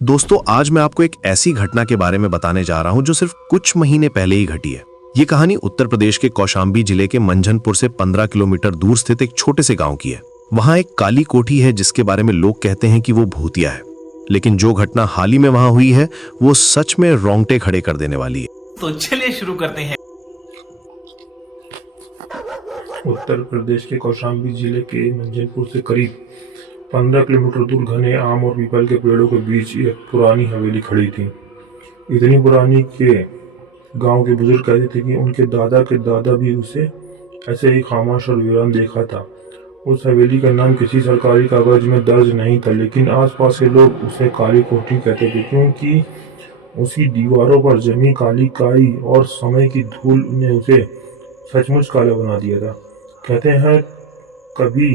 दोस्तों, आज मैं आपको एक ऐसी घटना के बारे में बताने जा रहा हूं जो सिर्फ कुछ महीने पहले ही घटी है। ये कहानी उत्तर प्रदेश के कौशाम्बी जिले के मंझनपुर से 15 किलोमीटर दूर स्थित एक छोटे से गांव की है। वहां एक काली कोठी है जिसके बारे में लोग कहते हैं कि वो भूतिया है, लेकिन जो घटना हाल ही में वहां हुई है वो सच में रोंगटे खड़े कर देने वाली है। तो चलिए शुरू करते हैं। उत्तर प्रदेश के कौशाम्बी जिले के मंझनपुर से करीब 15 किलोमीटर दूर घने आम और पीपल के पेड़ों के बीच एक पुरानी हवेली खड़ी थी। इतनी पुरानी के गांव के बुजुर्ग कहते थे कि उनके दादा भी उसे ऐसे ही खामोश और वीरान देखा था। उस हवेली का नाम किसी सरकारी कागज में दर्ज नहीं था, लेकिन आसपास के लोग उसे काली कोठी कहते थे, क्योंकि उसकी दीवारों पर जमी काली काई और समय की धूल ने उसे सचमुच काला बना दिया था। कहते हैं कभी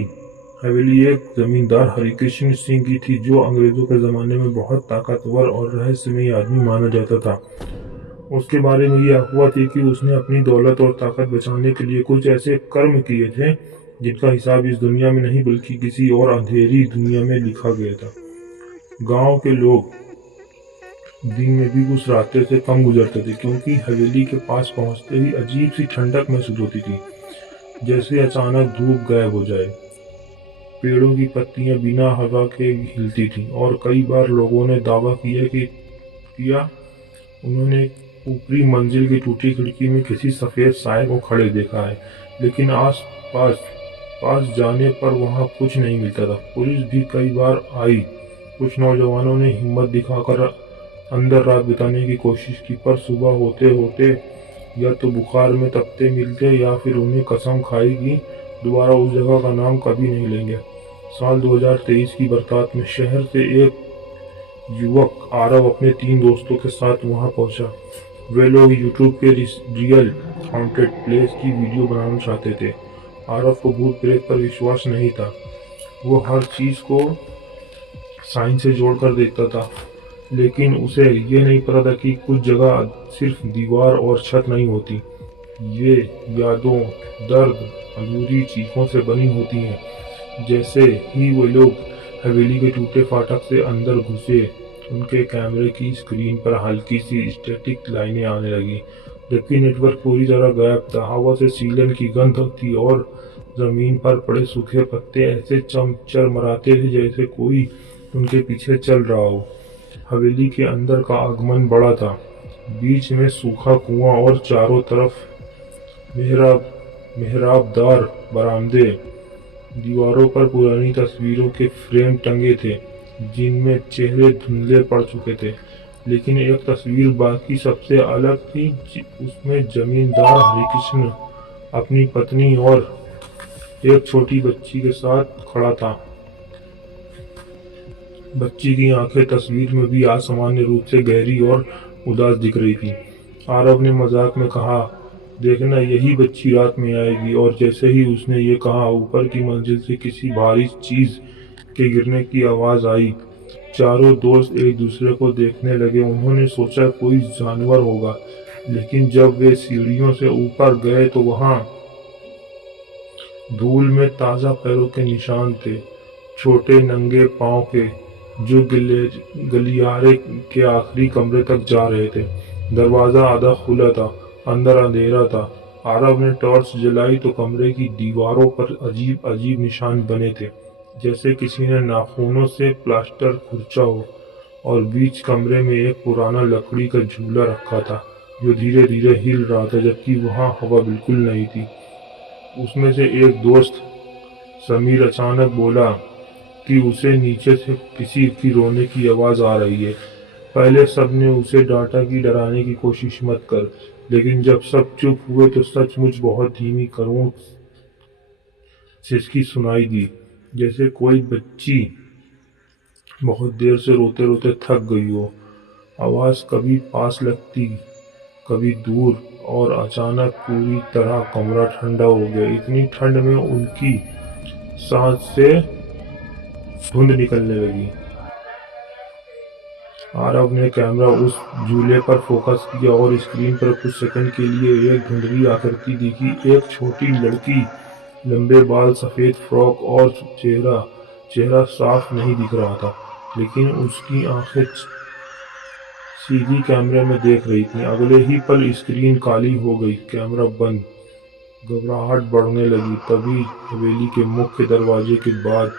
हवेली एक जमींदार हरिकृष्ण सिंह की थी, जो अंग्रेजों के जमाने में बहुत ताकतवर और रहस्यमयी आदमी माना जाता था। उसके बारे में यह अफवाह थी कि उसने अपनी दौलत और ताकत बचाने के लिए कुछ ऐसे कर्म किए थे जिनका हिसाब इस दुनिया में नहीं बल्कि किसी और अंधेरी दुनिया में लिखा गया था। गांव के लोग दिन में भी उस रास्ते से कम गुजरते थे, क्योंकि हवेली के पास पहुंचते ही अजीब सी ठंडक महसूस होती थी, जैसे अचानक धूप गायब हो जाए। पेड़ों की पत्तियां बिना हवा के हिलती थीं और कई बार लोगों ने दावा किया उन्होंने ऊपरी मंजिल की टूटी खिड़की में किसी सफेद साए को खड़े देखा है, लेकिन पास जाने पर वहां कुछ नहीं मिलता था। पुलिस भी कई बार आई। कुछ नौजवानों ने हिम्मत दिखाकर अंदर रात बिताने की कोशिश की, पर सुबह होते होते या तो बुखार में तपते मिलते या फिर उन्हें कसम खाई कि दोबारा उस जगह का नाम कभी नहीं लेंगे। साल 2023 की बरसात में शहर से एक युवक आरव अपने 3 दोस्तों के साथ वहां पहुंचा। वे लोग यूट्यूब के रियल हॉन्टेड प्लेस की वीडियो बनाना चाहते थे। आरव को भूत प्रेत पर विश्वास नहीं था। वो हर चीज को साइंस से जोड़कर देखता था, लेकिन उसे ये नहीं पता था कि कुछ जगह सिर्फ दीवार और छत नहीं होती, ये यादों, दर्द, अधूरी चीखों से बनी होती हैं। जैसे ही वो लोग हवेली के टूटे फाटक से अंदर घुसे, उनके कैमरे की स्क्रीन पर हल्की सी स्टैटिक लाइनें आने लगी, जबकि नेटवर्क पूरी तरह गायब था। हवा से सीलन की गंध थी और जमीन पर पड़े सूखे पत्ते ऐसे चरमराते थे जैसे कोई उनके पीछे चल रहा हो। हवेली के अंदर का आगमन बड़ा था। बीच में सूखा कुआं और चारों तरफ मेहराबदार बरामदे। दीवारों पर पुरानी तस्वीरों के फ्रेम टंगे थे जिनमें चेहरे धुंधले पड़ चुके थे, लेकिन एक तस्वीर बाकी सबसे अलग थी। उसमें जमींदार हरिकृष्ण अपनी पत्नी और एक छोटी बच्ची के साथ खड़ा था। बच्ची की आंखें तस्वीर में भी असामान्य रूप से गहरी और उदास दिख रही थी। आरव ने मजाक में कहा, देखना यही बच्ची रात में आएगी। और जैसे ही उसने ये कहा, ऊपर की मंजिल से किसी भारी चीज के गिरने की आवाज आई। चारों दोस्त एक दूसरे को देखने लगे। उन्होंने सोचा कोई जानवर होगा, लेकिन जब वे सीढ़ियों से ऊपर गए तो वहां धूल में ताजा पैरों के निशान थे, छोटे नंगे पांव के, जो गलियारे के आखिरी कमरे तक जा रहे थे। दरवाजा आधा खुला था, अंदर अंधेरा था। आरव ने टॉर्च जलाई तो कमरे की दीवारों पर अजीब अजीब निशान बने थे, जैसे किसी ने नाखूनों से प्लास्टर खुरचा हो। और बीच कमरे में एक पुराना लकड़ी का झूला रखा था, जो धीरे धीरे हिल रहा था, जबकि वहां हवा बिल्कुल नहीं थी। उसमें से एक दोस्त समीर अचानक बोला कि उसे नीचे से किसी की रोने की आवाज आ रही है। पहले सबने उसे डांटा कि डराने की कोशिश मत कर, लेकिन जब सब चुप हुए तो सचमुच बहुत धीमी करुण सिसकी सुनाई दी, जैसे कोई बच्ची बहुत देर से रोते रोते थक गई हो। आवाज कभी पास लगती, कभी दूर, और अचानक पूरी तरह कमरा ठंडा हो गया। इतनी ठंड में उनकी सांस से धुंध निकलने लगी। आरव ने कैमरा उस झूले पर फोकस किया और स्क्रीन पर कुछ सेकंड के लिए एक धुंधली आकृति दिखी। एक छोटी लड़की, लंबे बाल, सफेद फ्रॉक और चेहरा साफ नहीं दिख रहा था, लेकिन उसकी आंखें सीधी कैमरे में देख रही थी। अगले ही पल स्क्रीन काली हो गई, कैमरा बंद। घबराहट बढ़ने लगी। तभी हवेली के मुख्य दरवाजे के बाद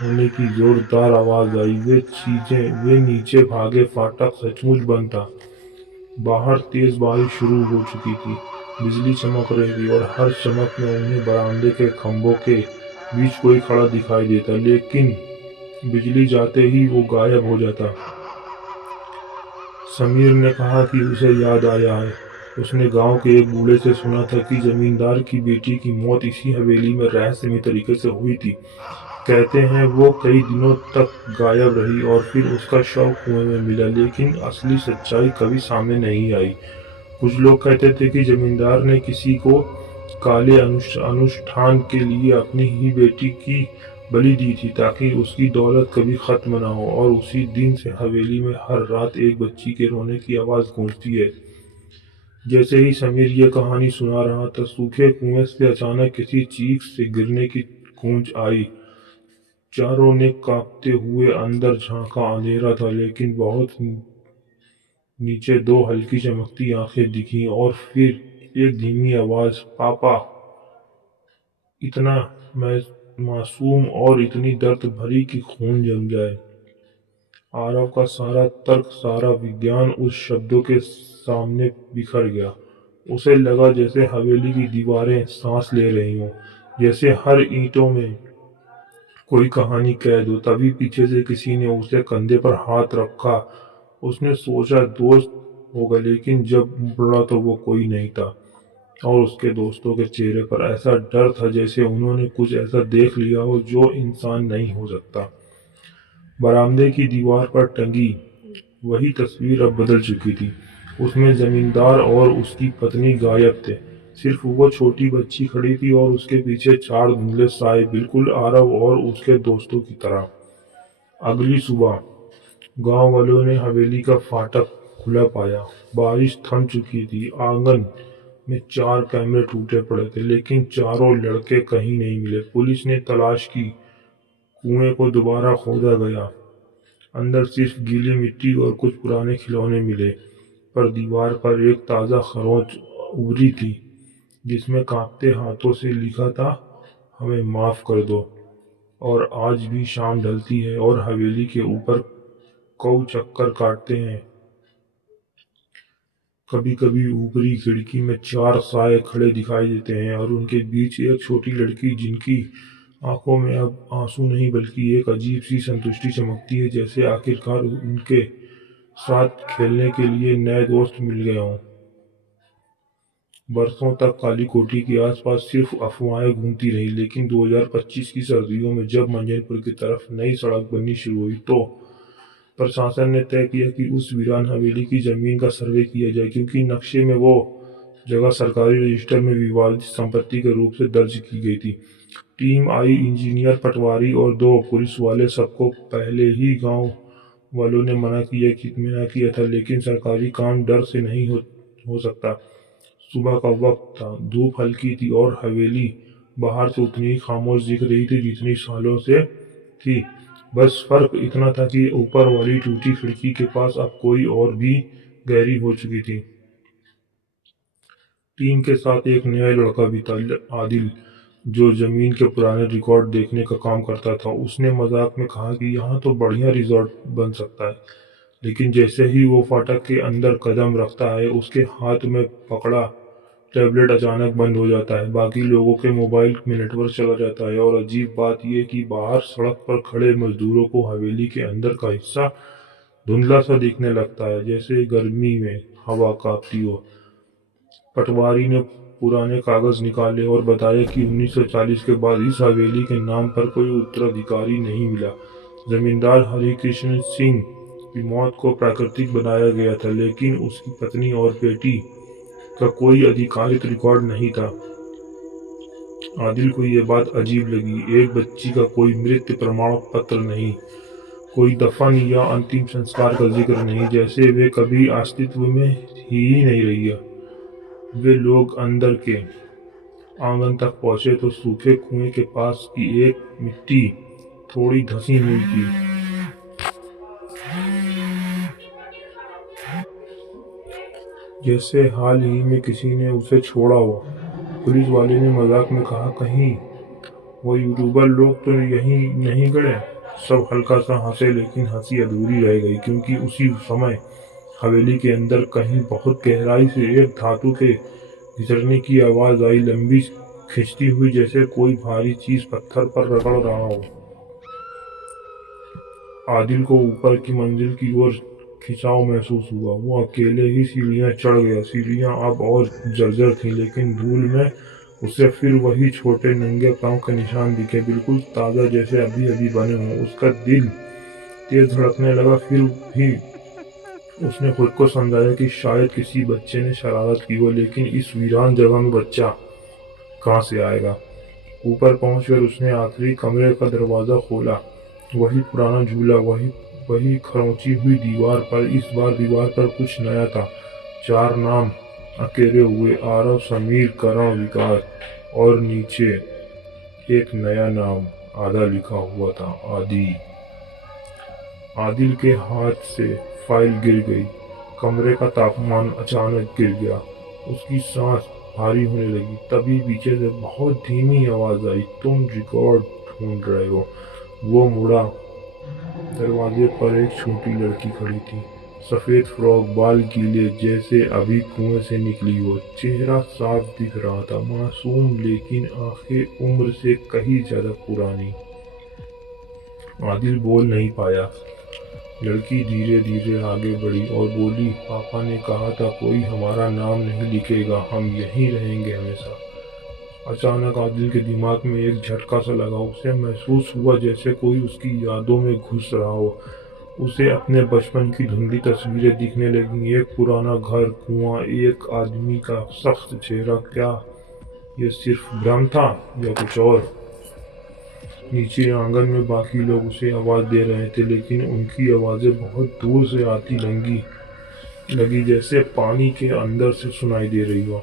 होने की जोरदार आवाज आई। वे नीचे भागे। फाटक सचमुच बंद था। बाहर तेज बारिश शुरू हो चुकी थी। बिजली चमक रही थी और हर चमक में उन्हें बरामदे के खंभों के बीच कोई खड़ा दिखाई देता, लेकिन बिजली जाते ही वो गायब हो जाता। समीर ने कहा कि उसे याद आया है। उसने गांव के एक बूढ़े से सुना था कि जमींदार की बेटी की मौत इसी हवेली में रहस्यमय तरीके से हुई थी। कहते हैं वो कई दिनों तक गायब रही और फिर उसका शव कुएं में मिला, लेकिन असली सच्चाई कभी सामने नहीं आई। कुछ लोग कहते थे कि जमींदार ने किसी को काले अनुष्ठान के लिए अपनी ही बेटी की बलि दी थी ताकि उसकी दौलत कभी खत्म न हो, और उसी दिन से हवेली में हर रात एक बच्ची के रोने की आवाज गूंजती है। जैसे ही समीर ये कहानी सुना रहा था, सूखे कुएं से अचानक किसी चीख से गिरने की गूंज आई। चारों ने कांपते हुए अंदर झांका। अंधेरा था, लेकिन बहुत नीचे दो हल्की चमकती आंखें दिखीं और फिर एक धीमी आवाज, पापा। इतना मासूम और इतनी दर्द भरी कि खून जम जाए। आरव का सारा तर्क, सारा विज्ञान उस शब्दों के सामने बिखर गया। उसे लगा जैसे हवेली की दीवारें सांस ले रही हों, जैसे हर ईंटों में कोई कहानी कैद हो। तभी पीछे से किसी ने उसके कंधे पर हाथ रखा। उसने सोचा दोस्त होगा, लेकिन जब मुड़ा तो वो कोई नहीं था, और उसके दोस्तों के चेहरे पर ऐसा डर था जैसे उन्होंने कुछ ऐसा देख लिया हो जो इंसान नहीं हो सकता। बरामदे की दीवार पर टंगी वही तस्वीर अब बदल चुकी थी। उसमें जमींदार और उसकी पत्नी गायब थे। सिर्फ वो छोटी बच्ची खड़ी थी और उसके पीछे चार धुंधले साए, बिल्कुल आरव और उसके दोस्तों की तरह। अगली सुबह गांव वालों ने हवेली का फाटक खुला पाया। बारिश थम चुकी थी। आंगन में चार कैमरे टूटे पड़े थे, लेकिन चारों लड़के कहीं नहीं मिले। पुलिस ने तलाश की। कुएं को दोबारा खोदा गया। अंदर सिर्फ गीली मिट्टी और कुछ पुराने खिलौने मिले, पर दीवार पर एक ताजा खरोंच उभरी थी, जिसमें कांपते हाथों से लिखा था, हमें माफ कर दो। और आज भी शाम ढलती है और हवेली के ऊपर कौ चक्कर काटते हैं। कभी कभी ऊपरी खिड़की में चार साए खड़े दिखाई देते हैं और उनके बीच एक छोटी लड़की, जिनकी आंखों में अब आंसू नहीं बल्कि एक अजीब सी संतुष्टि चमकती है, जैसे आखिरकार उनके साथ खेलने के लिए नए दोस्त मिल गए हों। बरसों तक काली कोठी के आसपास सिर्फ अफवाहें घूमती रही, लेकिन 2025 की सर्दियों में जब मंजनपुर की तरफ नई सड़क बननी शुरू हुई, तो प्रशासन ने तय किया कि उस वीरान हवेली की जमीन का सर्वे किया जाए, क्योंकि नक्शे में वो जगह सरकारी रजिस्टर में विवादित संपत्ति के रूप से दर्ज की गई थी। टीम आई, इंजीनियर, पटवारी और दो पुलिस वाले। सबको पहले ही गांव वालों ने मना किया था, लेकिन सरकारी काम डर से नहीं हो सकता। सुबह का वक्त था, धूप हल्की थी और हवेली बाहर से उतनी ही खामोश दिख रही थी जितनी सालों से थी। बस फर्क इतना था कि ऊपर वाली टूटी खिड़की के पास अब कोई और भी गहरी हो चुकी थी। टीम के साथ एक नया लड़का भी था, आदिल, जो जमीन के पुराने रिकॉर्ड देखने का काम करता था। उसने मजाक में कहा कि यहाँ तो बढ़िया रिजॉर्ट बन सकता है, लेकिन जैसे ही वो फाटक के अंदर कदम रखता है, उसके हाथ में पकड़ा टैबलेट अचानक बंद हो जाता है। बाकी लोगों के मोबाइल में नेटवर्क चला जाता है, और अजीब बात यह कि बाहर सड़क पर खड़े मजदूरों को हवेली के अंदर का हिस्सा धुंधला सा दिखने लगता है, जैसे गर्मी में हवा कांपती हो। पटवारी ने पुराने कागज निकाले और बताया कि 1940 के बाद इस हवेली के नाम पर कोई उत्तराधिकारी नहीं मिला। जमींदार हरिकृष्ण सिंह की मौत को प्राकृतिक बनाया गया था, लेकिन उसकी पत्नी और बेटी का कोई आधिकारिक रिकॉर्ड नहीं था। आदिल को यह बात अजीब लगी। एक बच्ची का कोई मृत्यु प्रमाण पत्र नहीं, कोई दफन या अंतिम संस्कार का जिक्र नहीं, जैसे वे कभी अस्तित्व में ही नहीं रही है। वे लोग अंदर के आंगन तक पहुंचे तो सूखे कुएं के पास की एक मिट्टी थोड़ी धसी हुई थी। जैसे हाल ही में किसी ने उसे छोड़ा हो। पुलिस वाले ने मजाक में कहा, कहीं वो यूट्यूबर लोग तो यहीं नहीं गए। सब हल्का सा हंसे, लेकिन हंसी अधूरी रह गई, क्योंकि उसी समय हवेली के अंदर कहीं बहुत गहराई से एक धातु के घिसरने की आवाज आई, लंबी खिंचती हुई, जैसे कोई भारी चीज पत्थर पर रगड़ रहा हो। आदिल को ऊपर की मंजिल की ओर खिंचाव महसूस हुआ। वो अकेले ही सीढ़ियां चढ़ गया। सीढ़ियां अब और जर्जर थीं, लेकिन धूल में उसे फिर वही छोटे नंगे पांव के निशान दिखे, बिल्कुल ताजा, जैसे अभी अभी बने हों। उसका दिल तेज धड़कने लगा। फिर भी उसने खुद को समझाया कि शायद किसी बच्चे ने शरारत की हो, लेकिन इस वीरान जगह में बच्चा कहाँ से आएगा। ऊपर पहुंचकर उसने आखिरी कमरे का दरवाजा खोला। वही पुराना झूला, वही खरोंची हुई दीवार पर। इस बार दीवार पर कुछ नया था। 4 नाम अकेरे हुए, आरव, समीर, करण, विकास, और नीचे एक नया नाम आधा लिखा हुआ था, आदि। आदिल के हाथ से फाइल गिर गई। कमरे का तापमान अचानक गिर गया। उसकी सांस भारी होने लगी। तभी पीछे से बहुत धीमी आवाज आई, तुम रिकॉर्ड ढूंढ रहे हो। वो मुड़ा। दरवाजे पर एक छोटी लड़की खड़ी थी। सफेद फ्रॉक, बाल गीले, जैसे अभी कुएं से निकली हो। चेहरा साफ दिख रहा था, मासूम, लेकिन आंखें उम्र से कहीं ज्यादा पुरानी। आदिल बोल नहीं पाया। लड़की धीरे धीरे आगे बढ़ी और बोली, पापा ने कहा था कोई हमारा नाम नहीं लिखेगा, हम यहीं रहेंगे हमेशा। अचानक आदिल के दिमाग में एक झटका सा लगा। उसे महसूस हुआ जैसे कोई उसकी यादों में घुस रहा हो। उसे अपने बचपन की धुंधली तस्वीरें दिखने लगी। एक पुराना घर, कुआं, एक आदमी का सख्त चेहरा। क्या ये सिर्फ भ्रम था या कुछ और? नीचे आंगन में बाकी लोग उसे आवाज दे रहे थे, लेकिन उनकी आवाजें बहुत दूर से आती लगी, जैसे पानी के अंदर से सुनाई दे रही हो।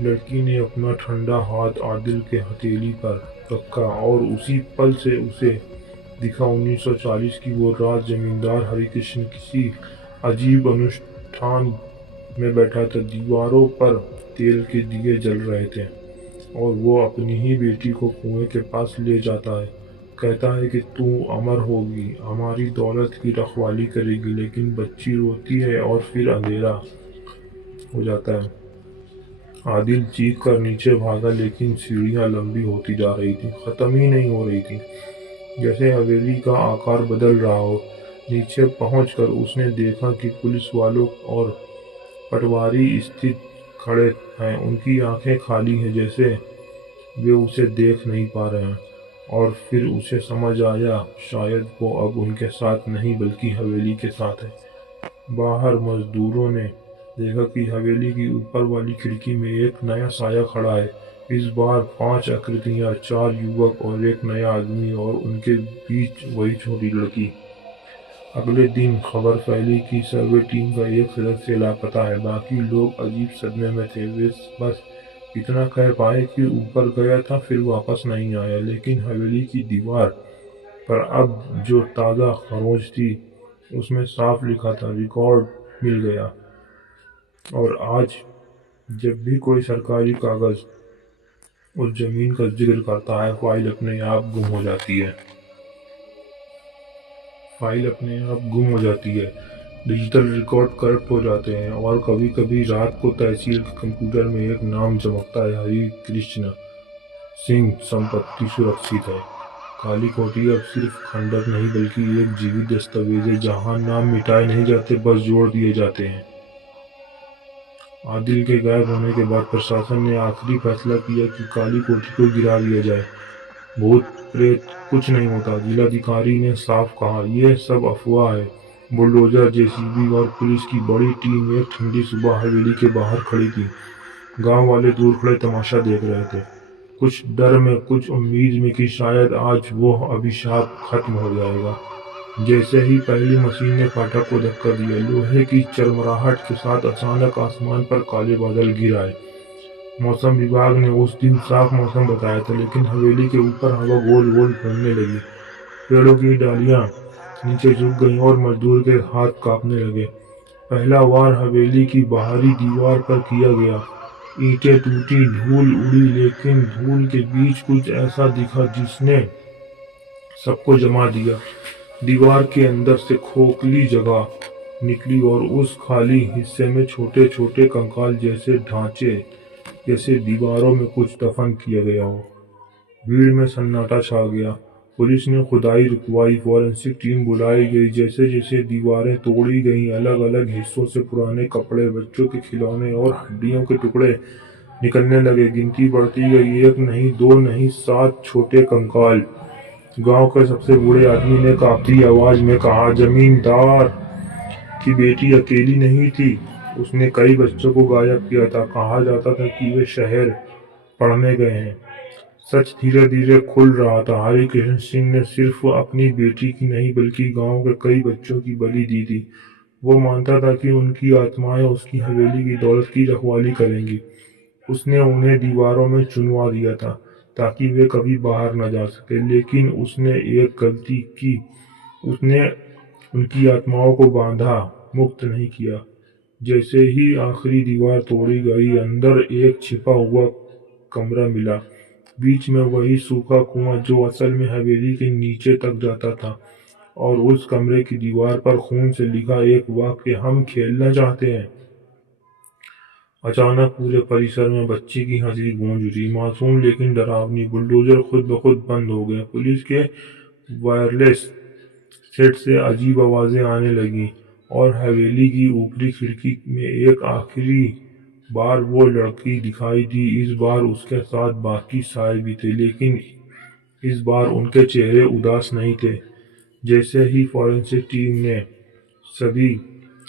लड़की ने अपना ठंडा हाथ आदिल के हथेली पर रखा और उसी पल से उसे दिखा 1940 की वो रात। जमींदार हरिकृष्ण किसी अजीब अनुष्ठान में बैठा था। दीवारों पर तेल के दिए जल रहे थे और वो अपनी ही बेटी को कुएं के पास ले जाता है। कहता है कि तू अमर होगी, हमारी दौलत की रखवाली करेगी। लेकिन बच्ची रोती है और फिर अंधेरा हो जाता है। आदिल चीख कर नीचे भागा, लेकिन सीढ़ियां लंबी होती जा रही थी, खत्म ही नहीं हो रही थी, जैसे हवेली का आकार बदल रहा हो। नीचे पहुंचकर उसने देखा कि पुलिस वालों और पटवारी स्थित खड़े हैं। उनकी आंखें खाली हैं, जैसे वे उसे देख नहीं पा रहे हैं। और फिर उसे समझ आया, शायद वो अब उनके साथ नहीं बल्कि हवेली के साथ है। बाहर मजदूरों ने देखा कि हवेली की ऊपर वाली खिड़की में एक नया साया खड़ा है। इस बार 5 आकृतियां, 4 युवक और एक नया आदमी, और उनके बीच वही छोटी लड़की। अगले दिन खबर फैली कि सर्वे टीम का एक सदस्य लापता है। बाकी लोग अजीब सदमे में थे। वे बस इतना कह पाए कि ऊपर गया था फिर वापस नहीं आया। लेकिन हवेली की दीवार पर अब जो ताज़ा खरोंच थी उसमें साफ लिखा था, रिकॉर्ड मिल गया। और आज जब भी कोई सरकारी कागज उस जमीन का जिक्र करता है, फाइल अपने आप गुम हो जाती है। डिजिटल रिकॉर्ड करप्ट हो जाते हैं और कभी कभी रात को तहसील के कंप्यूटर में एक नाम चमकता है, हरिकृष्ण सिंह, संपत्ति सुरक्षित है। काली कोठी अब सिर्फ खंडर नहीं बल्कि एक जीवित दस्तावेज है, जहां नाम मिटाए नहीं जाते, बस जोड़ दिए जाते हैं। आदिल के गायब होने के बाद प्रशासन ने आखिरी फैसला किया कि काली कोठी को गिरा दिया जाए। भूत प्रेत कुछ नहीं होता, जिलाधिकारी ने साफ कहा, यह सब अफवाह है। बुलडोजर, जेसीबी और पुलिस की बड़ी टीम एक ठंडी सुबह हवेली के बाहर खड़ी थी। गांव वाले दूर खड़े तमाशा देख रहे थे, कुछ डर में, कुछ उम्मीद में कि शायद आज वो अभिशाप खत्म हो जाएगा। जैसे ही पहली मशीन ने फाटक को धक्का दिया, लोहे की चरमराहट के साथ अचानक आसमान पर काले बादल गिर आए। मौसम विभाग ने उस दिन साफ मौसम बताया था, लेकिन हवेली के ऊपर हवा गोल गोल घूमने लगी। पेड़ों की डालियां नीचे झुक गईं और मजदूर के हाथ कांपने लगे। पहला वार हवेली की बाहरी दीवार पर किया गया। ईंटें टूटी, धूल उड़ी, लेकिन धूल के बीच कुछ ऐसा दिखा जिसने सबको जमा दिया। दीवार के अंदर से खोखली जगह निकली और उस खाली हिस्से में छोटे छोटे कंकाल जैसे ढांचे, जैसे दीवारों में कुछ दफन किया गया हो। भीड़ में सन्नाटा छा गया। पुलिस ने खुदाई रुकवाई, फॉरेंसिक टीम बुलाई गई। जैसे जैसे दीवारें तोड़ी गईं, अलग अलग हिस्सों से पुराने कपड़े, बच्चों के खिलौने और हड्डियों के टुकड़े निकलने लगे। गिनती बढ़ती गई, 1 नहीं, 2 नहीं, 7 छोटे कंकाल। गांव के सबसे बूढ़े आदमी ने कांपती आवाज में कहा, जमींदार की बेटी अकेली नहीं थी, उसने कई बच्चों को गायब किया था। कहा जाता था कि वे शहर पढ़ने गए हैं। सच धीरे धीरे खुल रहा था। हरि कृष्ण सिंह ने सिर्फ अपनी बेटी की नहीं बल्कि गांव के कई बच्चों की बलि दी थी। वो मानता था कि उनकी आत्माएं उसकी हवेली की दौलत की रखवाली करेंगी। उसने उन्हें दीवारों में चुनवा दिया था ताकि वे कभी बाहर न जा सके। लेकिन उसने एक गलती की, उसने उनकी आत्माओं को बांधा, मुक्त नहीं किया। जैसे ही आखिरी दीवार तोड़ी गई, अंदर एक छिपा हुआ कमरा मिला। बीच में वही सूखा कुआं जो असल में हवेली के नीचे तक जाता था, और उस कमरे की दीवार पर खून से लिखा एक वाक्य, हम खेलना चाहते हैं। अचानक पूरे परिसर में बच्चे की हंसी गूंज उठी, मासूम लेकिन डरावनी। बुलडोजर खुद ब खुद बंद हो गए। पुलिस के वायरलेस सेट से अजीब आवाजें आने लगी और हवेली की ऊपरी खिड़की में एक आखिरी बार वो लड़की दिखाई दी। इस बार उसके साथ बाकी साए भी थे, लेकिन इस बार उनके चेहरे उदास नहीं थे। जैसे ही फॉरेंसिक टीम ने सभी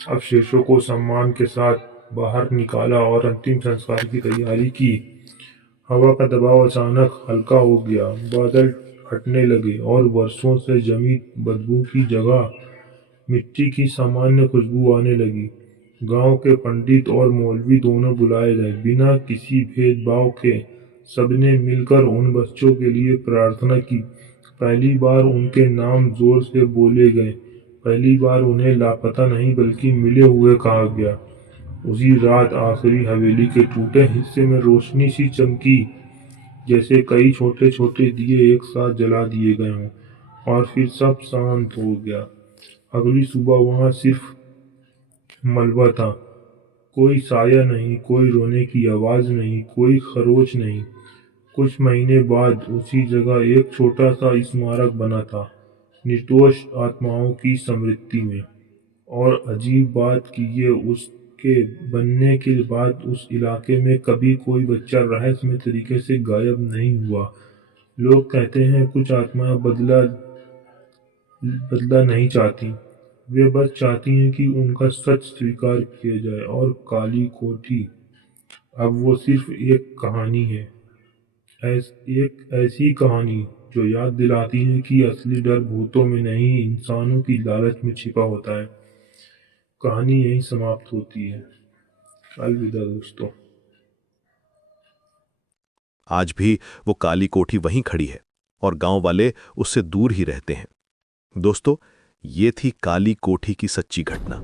अवशेषों को सम्मान के साथ बाहर निकाला और अंतिम संस्कार की तैयारी की, हवा का दबाव अचानक हल्का हो गया। बादल हटने लगे और वर्षों से जमी बदबू की जगह मिट्टी की सामान्य खुशबू आने लगी। गांव के पंडित और मौलवी दोनों बुलाए गए। बिना किसी भेदभाव के सबने मिलकर उन बच्चों के लिए प्रार्थना की। पहली बार उनके नाम जोर से बोले गए। पहली बार उन्हें लापता नहीं बल्कि मिले हुए कहा गया। उसी रात आखिरी हवेली के टूटे हिस्से में रोशनी सी चमकी, जैसे कई छोटे छोटे दिए एक साथ जला दिए गए हों, और फिर सब शांत हो गया। अगली सुबह वहां सिर्फ मलबा था। कोई साया नहीं, कोई रोने की आवाज नहीं, कोई खरोच नहीं। कुछ महीने बाद उसी जगह एक छोटा सा स्मारक बना था, निर्दोष आत्माओं की स्मृति में। और अजीब बात कि ये उसके बनने के बाद उस इलाके में कभी कोई बच्चा रहस्यमय तरीके से गायब नहीं हुआ। लोग कहते हैं कुछ आत्माएं बदला नहीं चाहती, वे बस चाहती हैं कि उनका सच स्वीकार किया जाए। और काली कोठी अब वो सिर्फ एक कहानी है, एक ऐसी कहानी जो याद दिलाती है कि असली डर भूतों में नहीं, इंसानों की लालच में छिपा होता है। कहानी यहीं समाप्त होती है। अलविदा दोस्तों। आज भी वो काली कोठी वहीं खड़ी है और गांव वाले उससे दूर ही रहते हैं। दोस्तों, ये थी काली कोठी की सच्ची घटना।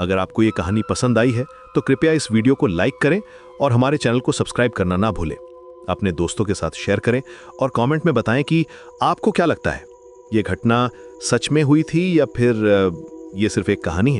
अगर आपको ये कहानी पसंद आई है तो कृपया इस वीडियो को लाइक करें और हमारे चैनल को सब्सक्राइब करना ना भूलें। अपने दोस्तों के साथ शेयर करें और कमेंट में बताएं कि आपको क्या लगता है, ये घटना सच में हुई थी या फिर ये सिर्फ एक कहानी है।